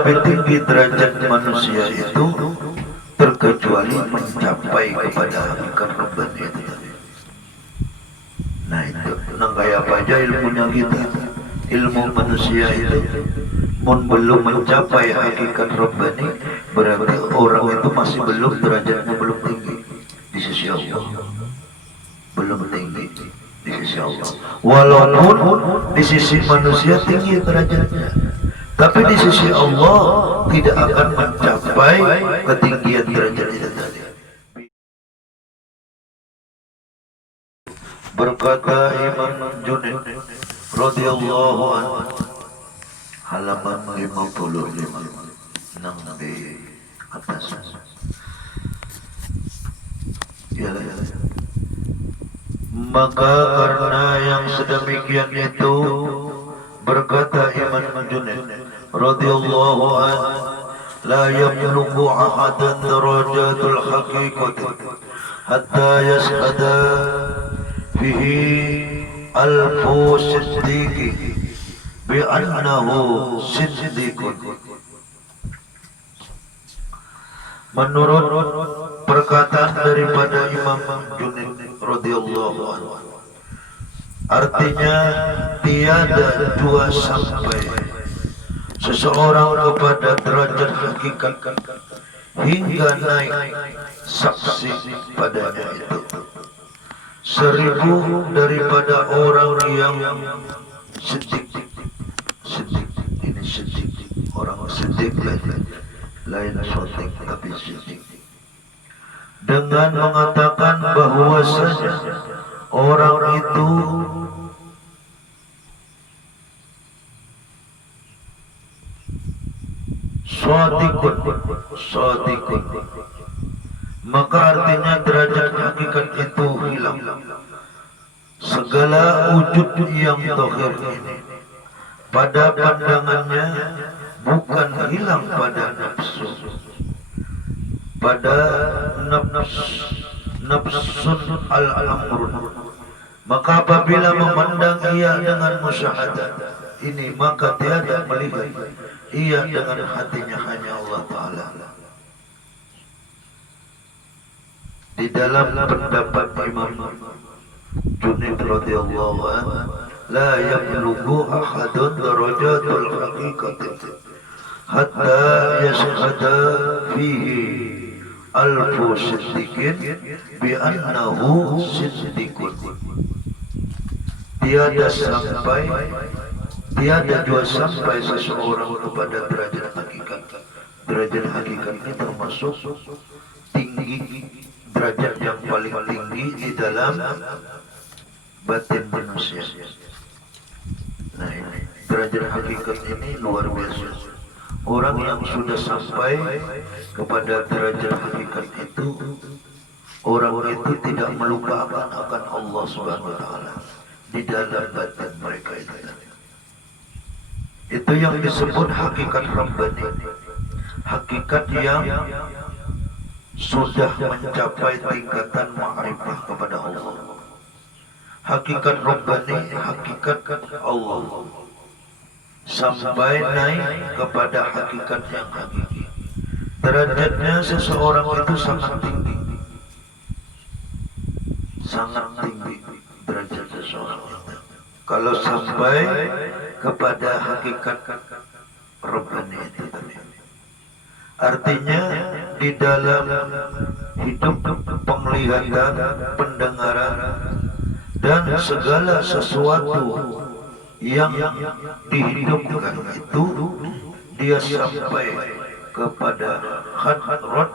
lebih tinggi derajat manusia itu terkecuali mencapai kepada hakikat Rabbani itu tadi. Nah itu, nang kayak apa aja ilmunya kita, ilmu manusia itu belum mencapai hakikat Rabbani, berarti orang itu masih belum, derajatnya belum tinggi di sisi Allah, belum tinggi di sisi Allah. Walaupun di sisi manusia tinggi derajatnya, tapi di sisi Allah tidak akan mencapai ketinggian derajat itu tadi. Berkata Imam Junaid radhiyallahu anhu, halaman 55 nang di atas. Ya, maka karena yang sedemikian itu, berkata Imam Junaid radhiyallahu anhu, la yablughu ahadan darajatul haqiqati hatta yashhada fihi alfu siddiqi bi'annahu siddiqun. Menurut perkataan daripada Imam Junaid radhiyallahu anhu, artinya tiada dua sampai seseorang kepada derajat hakikat hingga naik saksi padanya itu 1000 daripada orang yang siddiq. Ini siddiq, orang siddiq lain sotik tapi siddiq, dengan mengatakan bahwasanya orang itu shadiqun, maka artinya derajat hakikat itu hilang. Segala wujud yang zahir ini pada pandangannya bukan hilang pada nafsu, pada nafsun al-amrun. Maka apabila memandang ia dengan musyahadah ini, maka tiada melihat ia dengan hatinya hanya Allah Ta'ala. Di dalam pendapat Imam Junaid radhiyallahu anhu, la yablughu ahadun darajatul haqiqati hatta yashhada fihi alfu siddiqin bi annahu siddiqun. Tiada dua sampai seseorang kepada derajat hakikat. Derajat hakikat ini termasuk tinggi, derajat yang paling tinggi di dalam batin manusia. Nah ini derajat hakikat ini luar biasa. Orang yang sudah sampai kepada derajat hakikat itu, orang itu tidak melupakan akan Allah Subhanahu wa Ta'ala di dalam batin mereka itu. Itu yang disebut hakikat Rabbani, hakikat yang sudah mencapai tingkatan ma'rifah kepada Allah. Hakikat Rabbani, hakikat Allah, sampai naik kepada hakikat yang hakiki. Derajatnya seseorang itu sangat tinggi, sangat tinggi derajat seseorang itu kalau sampai kepada hakikat Rabbani itu tadi. Artinya di dalam hidup, penglihatan, pendengaran, dan segala sesuatu yang dihidupkan itu, dia sampai kepada hadrat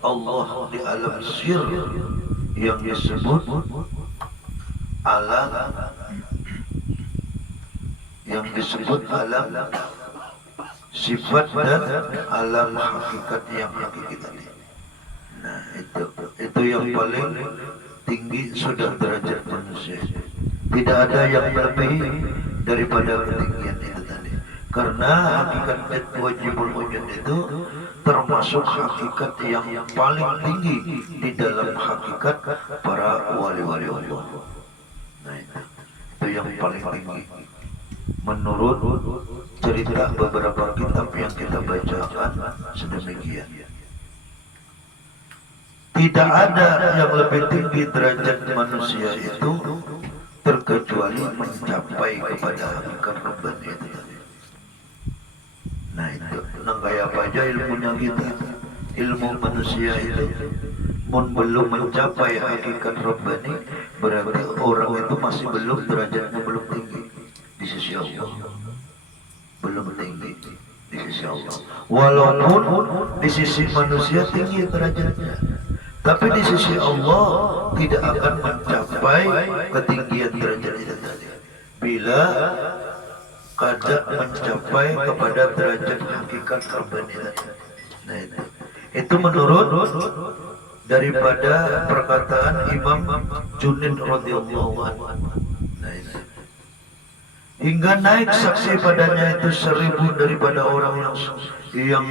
Allah di alam sir yang disebut alam, yang disebut alam sifat dan alam hakikat yang hakiki tadi. Nah itu yang paling tinggi sudah derajat manusia. Tidak ada yang lebih daripada ketinggian itu tadi. Karena hakikat wajibul wujud itu termasuk hakikat yang paling tinggi di dalam hakikat para wali-wali Allah. Nah itu yang paling tinggi. menurut cerita beberapa kitab yang kita bacakan sedemikian. Tidak ada yang lebih tinggi derajat manusia itu terkecuali mencapai kepada hakikat Rabbani itu tadi. Nah itu, nang kayak apa aja ilmunya kita, ilmu manusia itu belum mencapai hakikat Rabbani, berarti orang itu masih belum, derajatnya belum tinggi di sisi Allah, belum tinggi di sisi Allah. Walaupun di sisi manusia tinggi derajatnya, tapi di sisi Allah tidak akan mencapai ketinggian derajat itu tadi bila kada mencapai kepada derajat hakikat Rabbani tadi. Nah itu menurut daripada perkataan Imam Junaid radhiyallahu anhu. Nah itu. Hingga naik saksi padanya itu 1000 daripada orang yang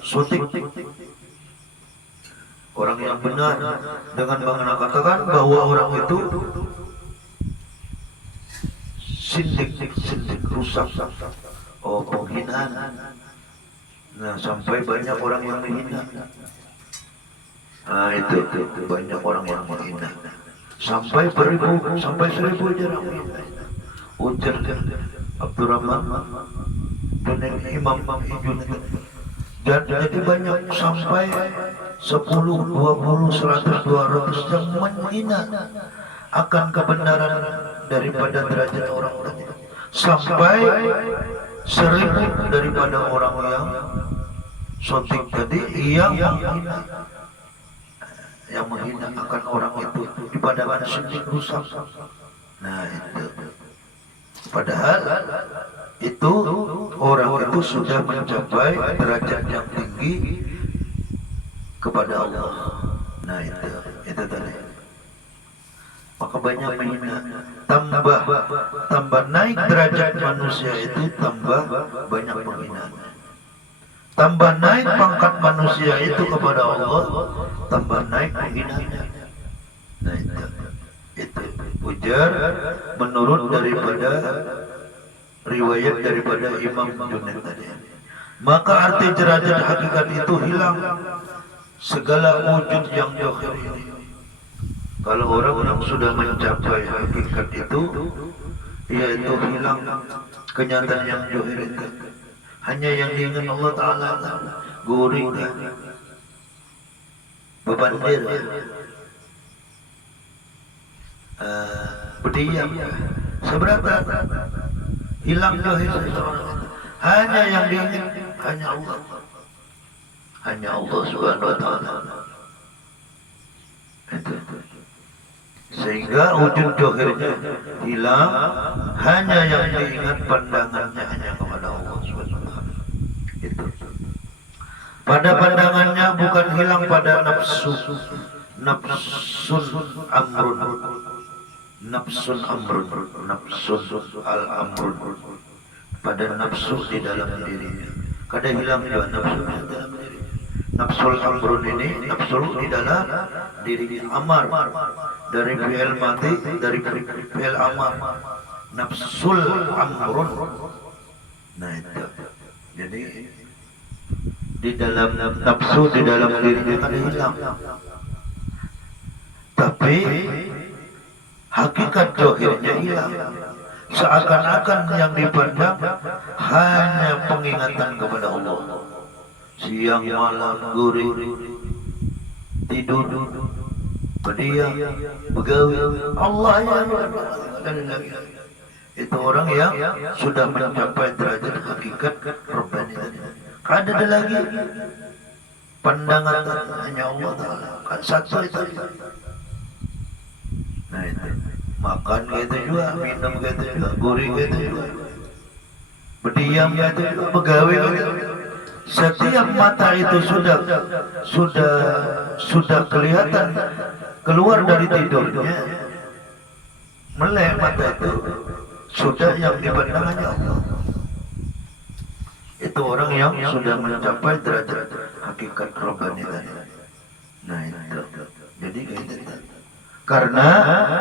sutik, orang yang benar, dengan mengatakan bahwa orang itu sindik rusak, penghinaan. Nah sampai banyak orang yang menghina. Nah itu banyak orang yang menghina. Sampai 1000 sampai 1000 jarang menghina. Ujar Abdurrahman dan Imam Junaid. Dan jadi banyak sampai 10, 20, 100, 200 yang menghina akan kebenaran daripada derajat orang tadi. Sampai 1000 daripada orang yang sotik tadi yang menghina akan orang itu dipadakan sindik rusak. Nah itu, padahal itu orang itu sudah mencapai derajat yang tinggi kepada Allah. Nah itu tadi. Maka banyak menghina, tambah naik derajat manusia itu tambah banyak penghinaan. Tambah naik pangkat manusia itu kepada Allah, tambah naik penghinaan. Nah itu ujar menurut daripada riwayat daripada Imam Junaid tadi. Maka arti derajat hakikat itu hilang segala wujud yang zahir ini. Kalau orang yang sudah mencapai hakikat itu, yaitu hilang kenyataan yang zahir itu. Hanya yang diingat Allah Ta'ala, guring, bebandir, berdiam, seberapa hilang zahir seseorang. Hanya yang diingat hanya Allah, hanya Allah Subhanahu Wa Ta'ala. Itu. Sehingga wujud zahirnya hilang, hanya yang diingat pandangannya hanya kepada Allah Subhanahu Wa Ta'ala. Itu. Pada pandangannya bukan hilang pada nafsun amrun, nafsun al-amrun, pada nafsu di dalam dirinya. Kadang hilang juga nafsu di dalam diri. Nafsul amrun ini nafsu di dalam dirinya, amar dari fi'il mati, dari fi'il amar, nafsul amrun. Nah itu. Jadi di dalam nafsu di dalam dirinya kan hilang. Tapi hakikat zahirnya hilang. Seakan-akan yang dipandang hanya pengingatan kepada Allah. Siang malam guring, tidur, berdiam, begawi, Allah yang itu orang yang sudah mencapai derajat hakikat Rabbani tadi. Ada lagi pandangan hanya Allah Ta'ala, kan satu itu. Nah itu, makan gitu juga, minum gitu juga, guring gitu juga, berdiam gitu juga, begawi gitu. Setiap mata itu sudah kelihatan keluar dari tidurnya, melek mata itu sudah yang dipandang hanya Allah. Itu orang yang sudah mencapai derajat hakikat Rabbani tadi. Nah itu, jadi kayak itu. Karena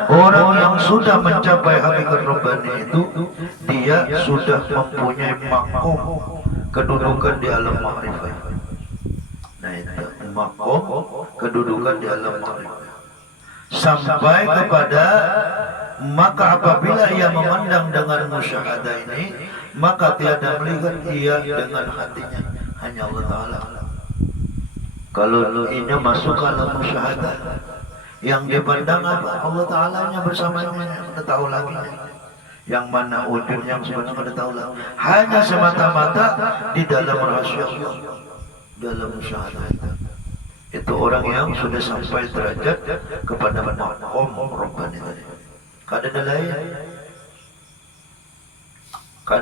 orang yang sudah mencapai hakikat Rabbani itu dia sudah mempunyai makom kedudukan di alam ma'rifah. Nah itu makom kedudukan di alam ma'rifah. Sampai kepada maka apabila ia memandang dengan musyahadah ini, maka tiada melihat ia dengan hatinya, hanya Allah Ta'ala. Kalau ini masuk ke alam musyahadah, yang dipandang apa? Allah Ta'alanya bersamanya, kita tahu lagi. Yang mana wujud yang sebenarnya kita tahu lagi. Hanya semata-mata di dalam rahasia Allah, dalam musyahadah itu orang yang sudah sampai derajat kepada makom Rabbani tadi. Kada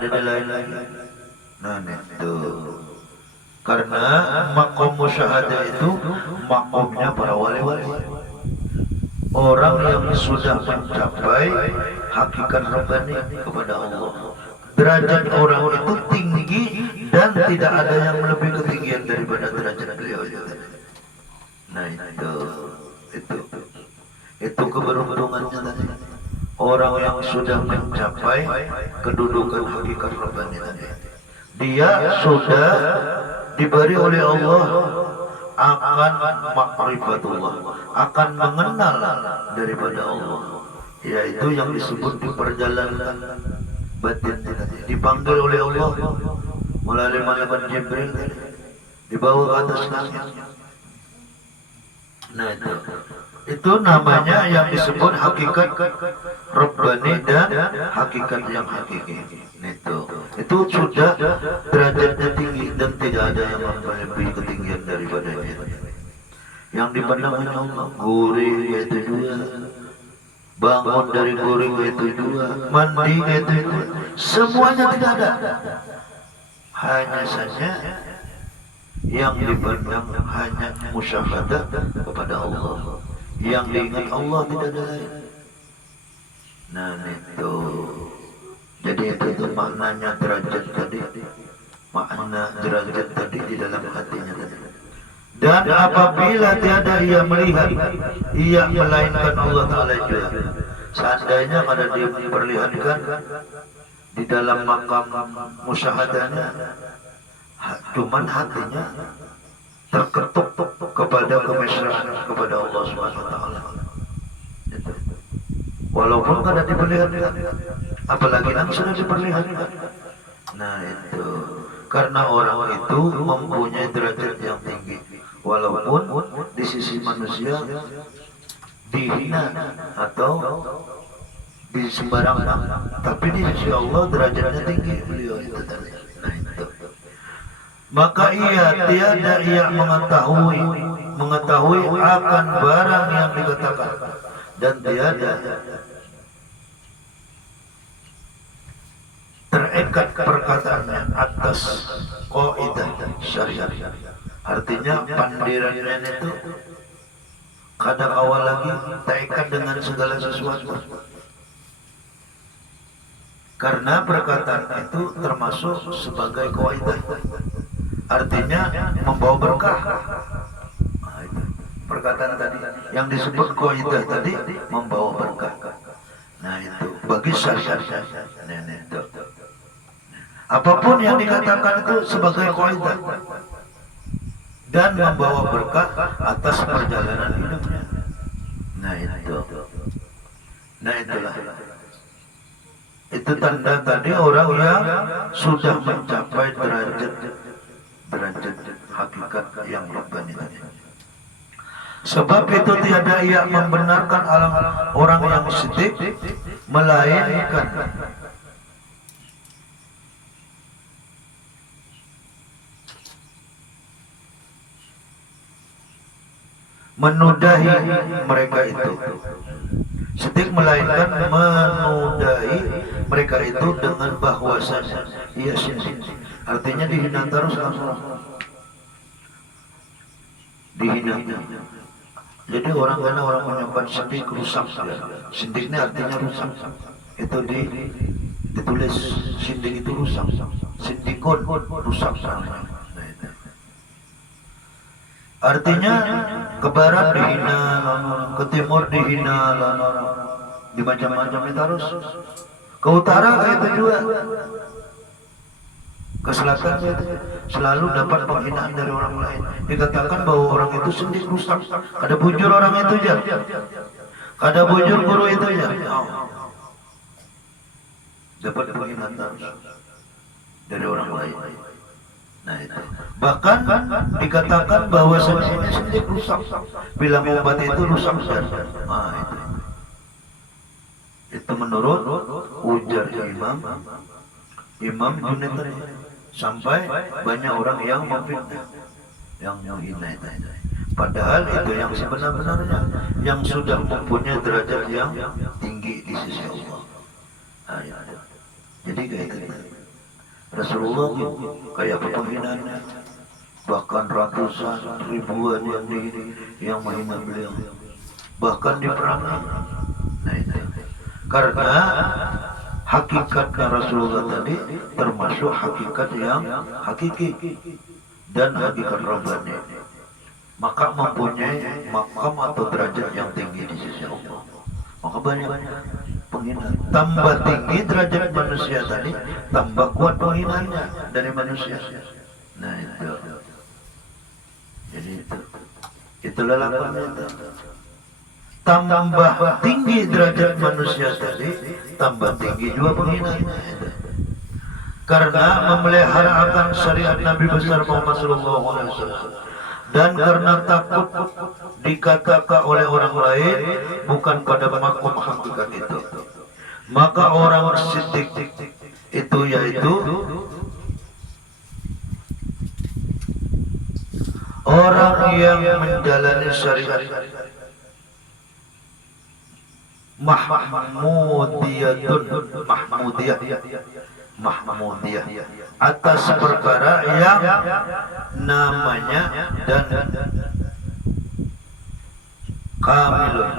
lain lagi. Nah itu karena makom musyahadah itu makomnya para wali-wali, orang yang sudah mencapai hakikat Rabbani kepada Allah. Derajat orang itu tinggi dan tidak ada yang lebih ketinggian daripada derajat beliau itu. Nah itu keberuntungannya tadi. Orang yang sudah mencapai kedudukan hakikat Rabbani tadi, dia sudah diberi oleh Allah akan ma'rifatullah, akan mengenal daripada Allah, yaitu yang disebut di perjalanan batin tadi, dipanggil oleh Allah melalui malaikat Jibril, dibawa ke atas langit. Nah itu namanya yang disebut hakikat Rabbani dan hakikat yang hakiki. Itu sudah derajatnya tinggi dan tidak ada yang lebih ketinggian daripadanya. Yang dipandang hanya Allah, gurih yaitu juga, bangun dari gurih yaitu juga, mandi yaitu juga, semuanya tidak ada. Hanya saja yang dipandang hanya musyahadah kepada Allah, yang diingat Allah tidak ada lain. Nah itu, jadi itu maknanya derajat tadi, makna derajat tadi di dalam hatinya tadi. Dan apabila tiada ia melihat, ia melainkan Allah Ta'ala juga. Seandainya ada diperlihatkan di dalam makam musyahadahnya, cuman hatinya terketuk kepada kemesraan kepada Allah Subhanahu wa Ta'ala. Walaupun kada diperlihatkan, apalagi nanti sudah diperlihatkan. Nah itu karena orang itu mempunyai derajat yang tinggi, walaupun di sisi manusia dihina atau di sembarangan, tapi di sisi Allah derajatnya tinggi beliau itu tadi. Nah itu maka tiada ia mengetahui akan barang yang dikatakan, dan tiada terikat perkataannya atas kaidah syariat. Artinya pandirannya itu kadang awal lagi terikat dengan segala sesuatu, karena perkataan itu termasuk sebagai kaidah. Artinya membawa berkah. Nah, itu perkataan tadi yang disebut kaidah tadi membawa berkah. Nah itu bagi syariat. Nah, itu apapun yang dikatakan itu sebagai kaidah dan membawa berkah atas perjalanan hidupnya. Nah itu, nah itulah, itu tanda tadi orang yang sudah mencapai derajat hakikat yang Rabbani tadi. Sebab itu tiada ia membenarkan orang yang siddiq, melainkan menudahi mereka itu. Siddiq melainkan menudahi mereka itu dengan bahwasanya ia siddiq. Artinya dihina terus langsung. Dihina. Jadi orang karena orang menyebut siddiq rusak ya. Siddiq ini artinya rusak. Itu ditulis siddiq itu rusak. Siddiqun rusak. Artinya ke barat dihina orang, ke timur dihina orang, di macam-macam itu harus. Ke utara kayak itu juga, ke selatan itu selalu dapat penghinaan dari orang lain. Dikatakan bahwa orang itu sendiri rusak. Kada bujur orang itu aja, kada bujur guru itu aja. Dapat penghinaan dari orang lain. Nah itu. Bahkan dikatakan bahwa ini sendiri rusak. Bila obat itu rusak dan itu menurut ujar Imam Junaid tadi. Sampai banyak orang yang memfitnah, yang menghina itu. Padahal itu yang sebenar-benarnya, yang sudah mempunyai derajat yang tinggi di sisi Allah. Nah, ya. Jadi kayak itu. Rasulullah kayak apa penghinaannya? Bahkan ratusan ribuan yang menghina beliau. Bahkan di perang. Nah itu. Karena hakikatnya Rasulullah tadi termasuk hakikat yang hakiki dan hakikat Rabbani, maka mempunyai makam atau derajat yang tinggi di sisi Allah. Maka banyak penghinaan. Tambah tinggi derajat manusia tadi, tambah kuat penghinaannya dari manusia. Nah itu. Jadi itulah lakukan itu. Tambah tinggi derajat manusia tadi, tambah tinggi juga penghinaannya. Karena memelihara akan syariat Nabi besar Muhammad SAW, dan karena takut dikatakan oleh orang lain bukan pada makom hakikat itu, maka orang siddiq itu yaitu orang yang menjalani syariat Mahmudiyah atas perkara yang namanya dan kamilun,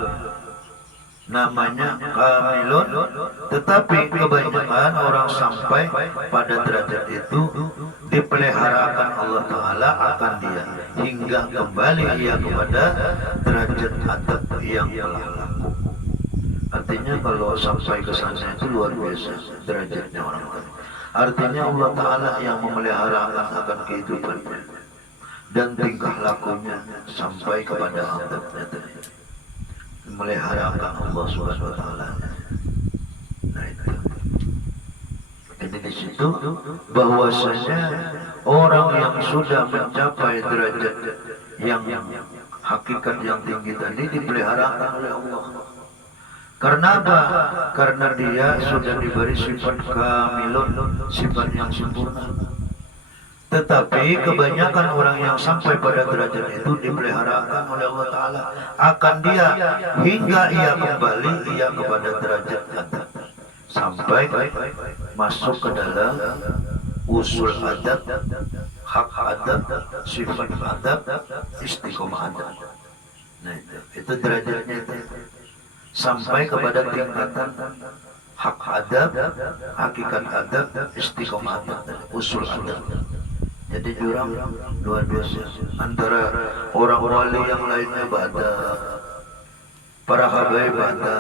tetapi kebanyakan orang sampai pada derajat itu dipeliharakan Allah Ta'ala akan dia hingga kembali ia kepada derajat adab yang telah laku. Artinya kalau sampai ke sana itu luar biasa derajatnya orang tadi. Artinya Allah Ta'ala yang memelihara akan kehidupannya dan tingkah lakunya sampai kepada adabnya tadi. Memelihara akan Allah Subhanahu Wa Ta'ala. Nah itu. Jadi di situ bahwasanya orang yang sudah mencapai derajat yang hakikat yang tinggi tadi dipelihara oleh Allah. Karena apa? Karena dia sudah diberi sifat kamilun, sifat yang sempurna. Tetapi kebanyakan orang yang sampai pada derajat itu dipeliharakan oleh Allah Ta'ala akan dia hingga ia kembali ia kepada derajat adab, sampai masuk ke dalam usul adab, hak adab, sifat adab, istiqomah adab. Nah itu derajatnya itu. Sampai kepada tingkatan hak adab, hakikat adab, istiqomah adab, usul adab. Jadi jurang luar biasa. Antara orang wali yang lainnya bada, para habaib bada,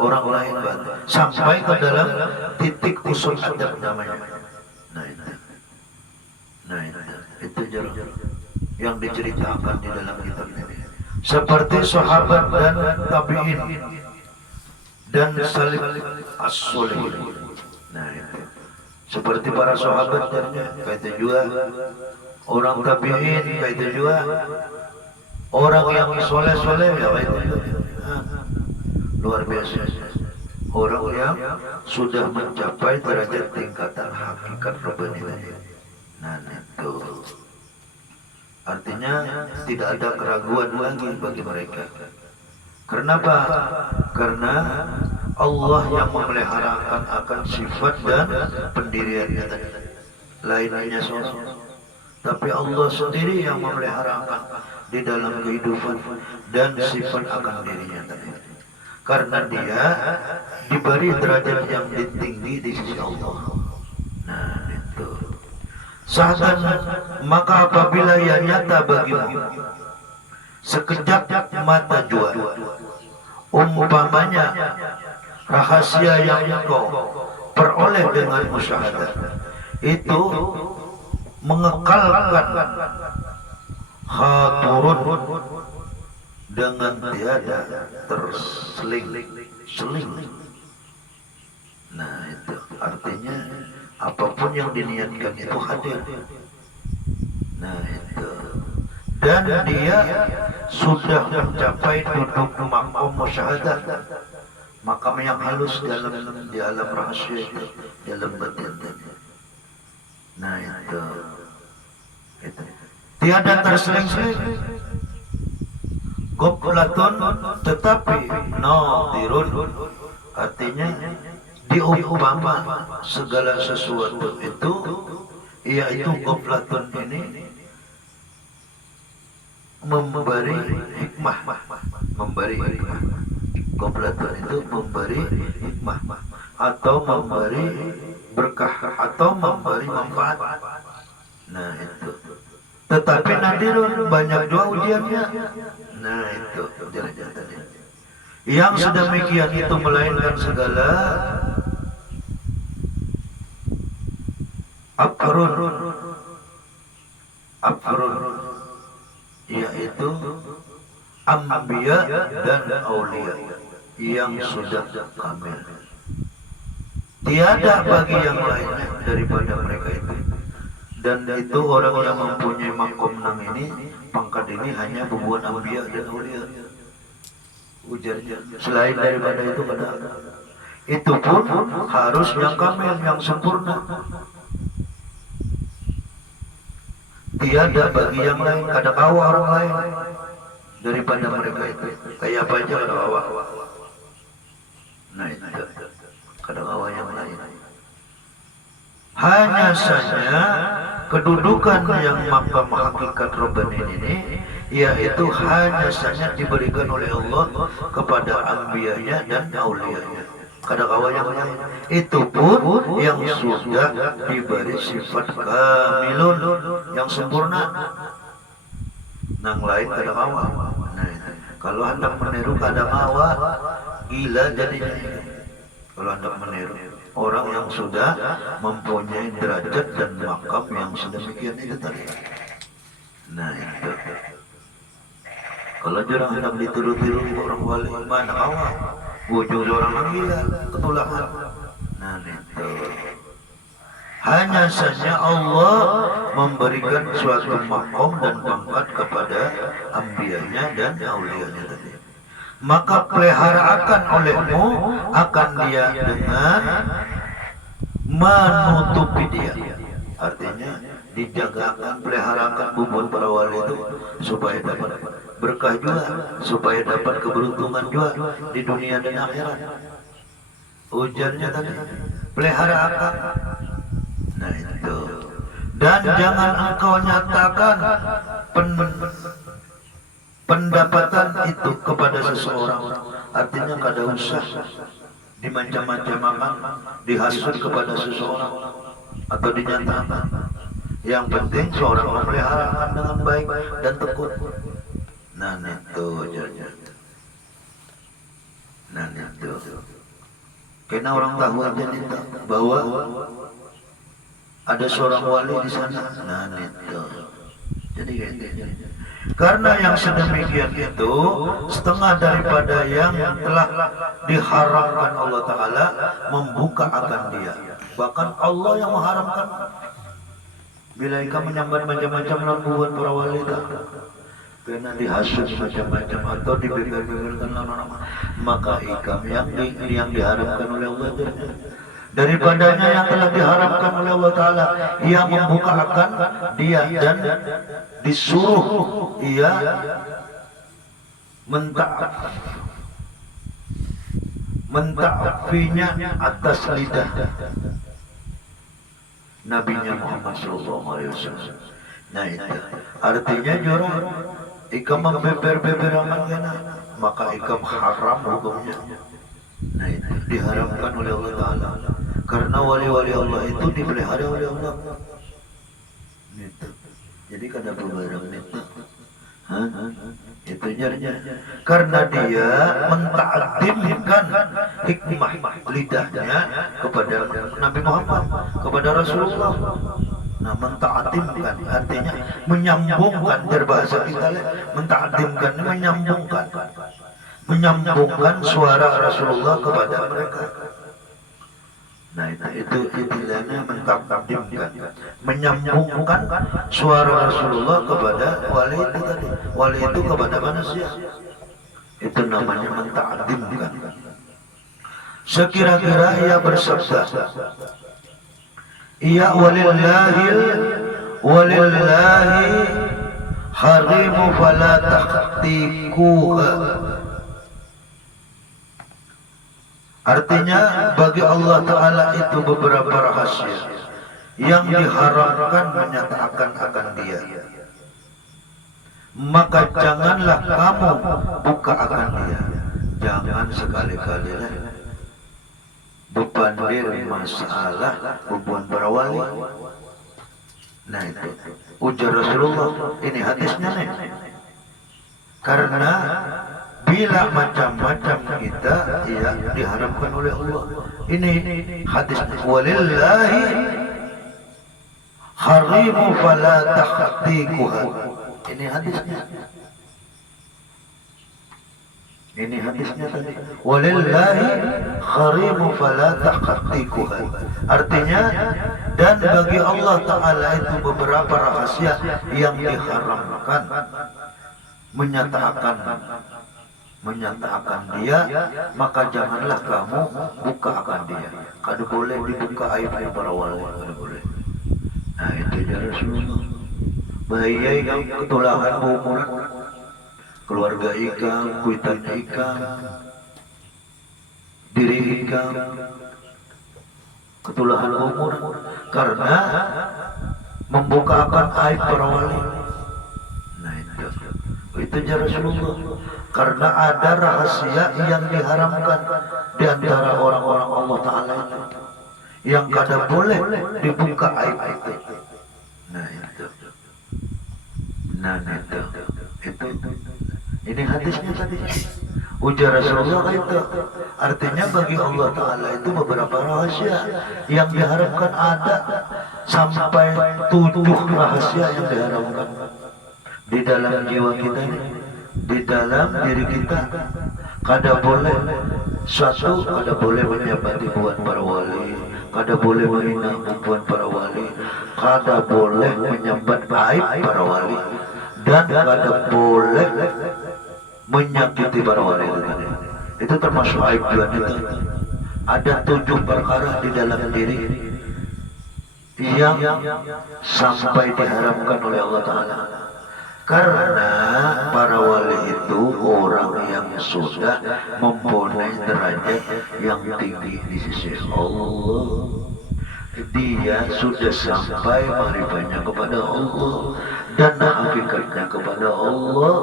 orang lain bada, sampai ke dalam titik usul adab namanya. Nah itu jurang yang diceritakan di dalam kitab ini. Seperti sahabat dan tabi'in dan salib as-solihin. Nah itu. Seperti para sahabat kayak itu juga, orang tabi'in kayak itu juga, orang yang soleh-soleh ya kayak itu juga. Luar biasa. Orang yang sudah mencapai derajat tingkatan hakikat Rabbani tadi. Nah itu. Artinya tidak ada keraguan lagi bagi mereka. Kenapa? Karena Allah yang memeliharakan akan sifat dan pendiriannya tadi. Lainnya seorang. Tapi Allah sendiri yang memeliharakan di dalam kehidupan dan sifat akan dirinya tadi. Karena dia diberi derajat yang tinggi di sisi Allah. Nah itu. Sahkan maka apabila ia nyata bagimu sekejap mata jua. Umpamanya rahasia yang engkau peroleh dengan musyahadah itu mengekalkan haturun dengan tiada terseling. Nah itu artinya apapun yang diniatkan itu hadir. Nah itu, dan dia sudah mencapai duduk maqam musyahadah, makam yang halus di alam rahasia itu, dalam batin. Nah itu. Tiada terseling-seling, goblatun, tetapi nadirun, artinya diumpama segala sesuatu itu, yaitu goblatun ini memberi hikmah, goblatun itu memberi hikmah atau memberi berkah atau memberi manfaat. Nah itu, tetapi nadirun, banyak juga ujiannya. Nah itu ujian-ujian tadi. Yang sedemikian itu melainkan segala afrun, yaitu anbiya dan aulia yang sudah kamil. Tiada bagi yang lainnya daripada mereka itu. Dan itu orang yang mempunyai makom nang ini, pangkat ini hanya bubuan anbiya dan aulia. Ujarnya selain daripada itu pada itu pun harus yang kamil, yang sempurna. Tiada bagi yang lain, kadang-kala orang lain daripada mereka itu. Kayak apa aja kadang-kala. Nah itu kadang-kala yang lain. Hanya saja kedudukan yang makam hakikat Rabbani ini, yaitu hanya saja diberikan oleh Allah kepada anbiyanya dan auliyanya. Kadang-kala yang lain itu pun yang sudah diberi sifat kamilun, yang sempurna. Nang lain kadang-kala. Nah, kalau hendak meniru kadang-kala gila jadinya. Kalau hendak meniru orang yang sudah mempunyai derajat dan makam yang sedemikian itu tadi. Nah itu. Kalau jarang hendak ditiru-tiru orang wali, mana awal wujud orang gila, ketulahan. Nah itu. Hanya saja Allah memberikan suatu makam dan pangkat kepada ambiyanya dan auliyanya tadi. Maka peliharakan olehmu akan dia dengan menutupi dia. Artinya dijagakan, peliharakan bubur para wali itu supaya dapat berkah juga, supaya dapat keberuntungan juga di dunia dan akhirat. Ujarnya tadi, peliharakan. Nah itu. Dan jangan engkau nyatakan pendapatan itu kepada seseorang. Artinya kada usah dimacam-macamakan, dihasut kepada seseorang atau dinyatakan. Yang penting seorang memeliharakan dengan baik dan tekun. Nah itu aja. Nah itu. Karena orang tahu aja itu bahwa ada seorang wali di sana. Nah itu. Jadi kayak gitu. Karena yang sedemikian itu setengah daripada yang telah diharamkan Allah Ta'ala membuka akan dia. Bahkan Allah yang mengharamkan. Bila ikan menyambat macam-macam lampuan para wali tak, karena dihasut macam-macam atau dibeber-beberkan orang-orang, maka ikan yang diharamkan oleh Allah daripadanya yang telah diharamkan oleh Allah Ta'ala, ia membuka akan dia dan disuruh ia mentaafinya atas lidah Nabinya Muhammad SAW. Nah itu artinya jorang ikam membeber-beber aman kena, maka ikam haram hukumnya. Nah itu diharamkan oleh Allah Ta'ala. Karena wali-wali Allah itu dipelihara oleh Allah. Gitu. Jadi kada berbarang itu. Itu nyarinya karena dia menta'adzimkan hikmah lidahnya kepada Nabi Muhammad, kepada Rasulullah. Nah, menta'adzimkan artinya menyambungkan, berbahasa kita menta'adzimkan, menyambungkan suara Rasulullah kepada mereka. Nah, itu istilahnya mentaqaddimkan, menyambungkan suara Rasulullah kepada wali itu tadi. Wali itu kepada manusia. Itu namanya mentaqaddimkan. Sekira-kira ia bersabda, "Ya walillahi harimu fala taqtikuha." Artinya bagi Allah Ta'ala itu beberapa rahasia yang diharamkan menyatakan akan dia. Maka janganlah kamu buka akan dia. Jangan sekali-kali bebandir masalah hubungan para wali. Nah itu ujar Rasulullah, ini hadisnya nih. Karena bila macam-macam kita ya diharapkan oleh Allah. Ini hadis walillahi harimu fala tahtikuha. Ini hadisnya. Ini hadisnya tadi. Walillahi harimu fala tahtikuha. Artinya dan bagi Allah Ta'ala itu beberapa rahasia yang diharamkan menyatakan dia, maka janganlah kamu buka akan dia. Kada boleh dibuka aibnya para wali, kada boleh. Nah itu ya Rasulullah. Bahaya yang ketulahan umuran, keluarga ikam, kuitan ikam, diri ikam, ketulahan umuran karena membuka akan aib para wali. Nah itu ya Rasulullah. Karena ada rahasia yang diharamkan di antara orang-orang Allah Ta'ala itu, yang kada boleh dibuka aib itu. Nah itu. Ini hadisnya tadi. Ujar Rasulullah itu. Artinya bagi Allah Ta'ala itu beberapa rahasia yang diharamkan, ada sampai 7 rahasia yang diharamkan di dalam jiwa kita ini. Di dalam diri kita kada boleh suatu, kada boleh menyambat hubungan para wali, kada boleh menghina hubungan para wali, kada boleh menyambat aib para wali, dan kada boleh menyakiti para wali. Itu termasuk aib juga itu. Ada 7 perkara di dalam diri yang sampai diharamkan oleh Allah Ta'ala. Karena para wali itu orang yang sudah mempunyai derajat yang tinggi di sisi Allah. Dia sudah sampai ma'rifatnya kepada Allah dan hakikatnya kepada Allah,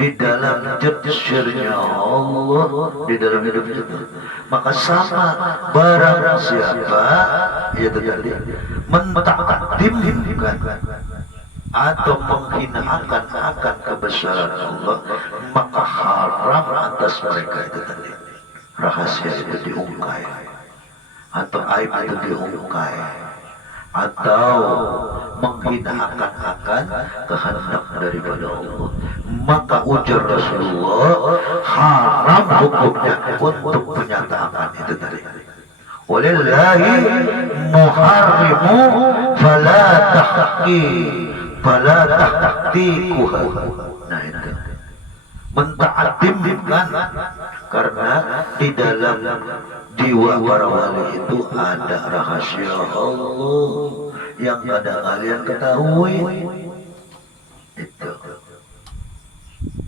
di dalam jersirnya Allah di dalam hidup kita. Maka sama barang siapa yaitu tadi mentaqaddimkan atau menghinakan akan kebesaran Allah, maka haram atas mereka itu tadi. Rahasia itu diungkai, atau aib itu diungkai, atau menghinakan akan kehendak daripada Allah, maka ujar Rasulullah haram hukumnya untuk menyatakan itu tadi. Walillahi muharrimu fala tahtikuha. Nah itu menta'addimkan, karena di dalam jiwa para wali itu ada rahasia Allah yang kada kalian ketahui. Itu.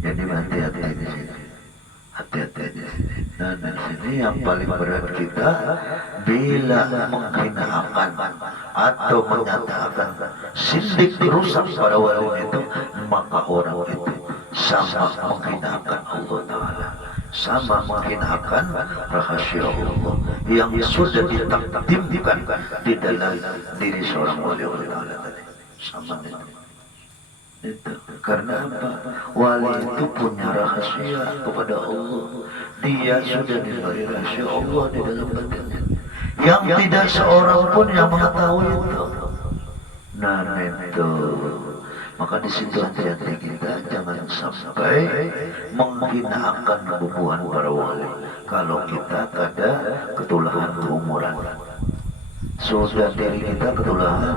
Jadi hati-hati di sini. Hati-hati di sini. Dan di sini yang paling berat kita bila menghinakan atau menyatakan sindik rusak para wali itu, maka orang itu sama menghinakan Allah Ta'ala, sama menghinakan rahasia Allah yang sudah ditakdimkan di dalam diri seorang wali Allah Ta'ala tadi. Sama itu. Itu karena apa? Wali itu punya rahasia kepada Allah. Dia sudah diberi rahasia Allah di dalam batinnya, yang tidak seorang pun yang mengetahui itu. Nah itu, maka di situ hati-hati kita jangan sampai menghinakan kebubuhan para wali. Kalau kita ada ketulahan keumuran, sudah diri kita ketulahan,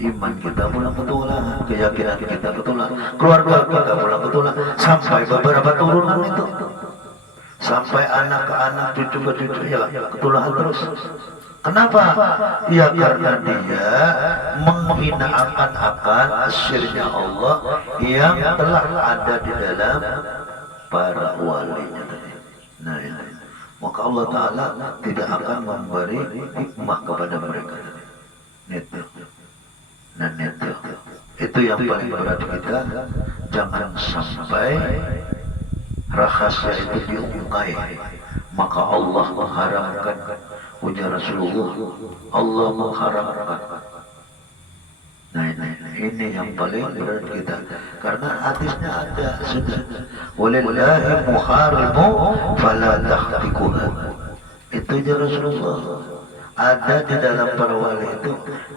iman kita pulang ketulahan, keyakinan kita ketulahan, keluarga kita pulang ketulahan, sampai beberapa turunan itu, sampai anak ke anak, cucu ke cucu, ya ketulahan terus. Kenapa? Ya karena dia menghinakan akan asirnya Allah yang telah ada di dalam para walinya tadi. Nah ini, maka Allah Ta'ala tidak akan memberi hikmah kepada mereka. Itu. Nah itu yang paling berat kita. Jangan sampai rahasia itu diungkai. Maka Allah mengharamkan. Ujar Rasulullah, Allah mengharamkan. Nah ini yang paling berat kita, karena hadisnya ada sudah. Walillahi muharimu fala tahtiquha. Itu ujar Rasulullah. Ada di dalam para wali itu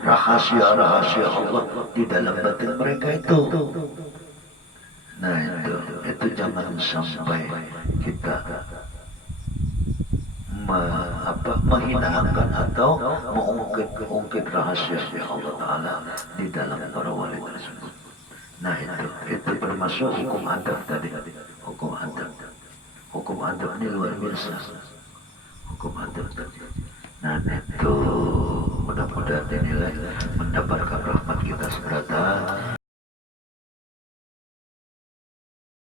rahasia-rahasia Allah di dalam batin mereka itu. Nah itu jangan sampai kita menghinakan atau mengungkit rahasia Allah Ta'ala di dalam para wali tersebut. Nah itu termasuk hukum adab tadi. Hukum adab ini luar biasa. Hukum adab tadi. Nah itu mudah-mudahan dinilai mendapatkan rahmat kita seberata.